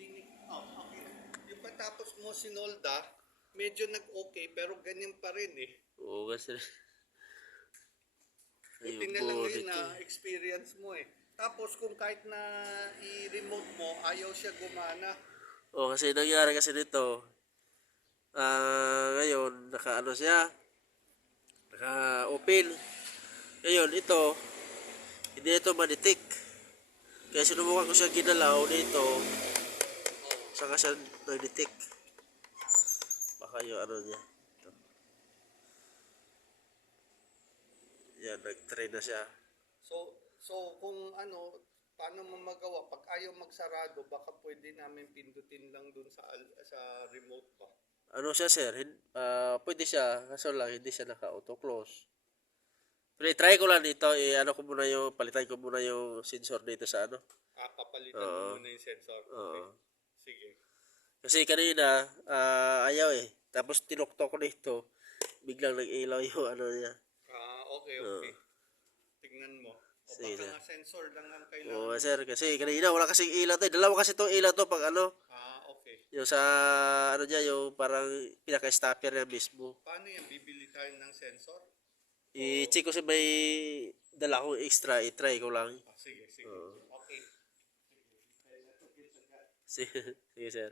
Okay. Yung patapos mo sinolda, medyo nag-okay, pero ganyan pa rin eh. Oo kasi. Buti Ayun na po lang ngayon dito na eh. experience mo eh. Tapos kung kahit na i-remote mo, ayaw siya gumana. Oo kasi nangyari kasi dito. Ngayon, naka-ano siya. Naka-open. Ngayon, ito. Hindi ito ma-detect. Kaya sinubukan ko siya ginalaw dito. Saka siya nag-detect. Baka yung ano niya. Ito. Yan, nag-try na siya. So kung ano, paano mo magawa? Pag ayaw magsarado, baka pwede namin pindutin lang dun sa remote ba? Ano siya sir? Pwede siya. Kaso lang, hindi siya naka-auto-close. Pero try ko lang dito. Ano ko muna yung, palitan ko muna yung sensor dito sa ano. Papalitan mo Oo. muna yung sensor. Okay. Oo. Sige. Kasi kanina, ayaw eh. Tapos tinuktok ko dito. Biglang nag-ilaw yung ano niya. Okay. Oo. Tignan mo. O Sige baka sir. nga sensor lang ang Oo kailangan mo. sir, kasi kanina wala kasing ilaw to. Dalawa kasi itong ilaw to pag ano. Okay. Yung sa ano niya, yung parang pinaka-stopper niya mismo. Paano yan? Bibili tayo ng sensor? I-check ko si may dala ko extra. I-try ko lang. Sige. Oo. Okay. Sige, sige sir.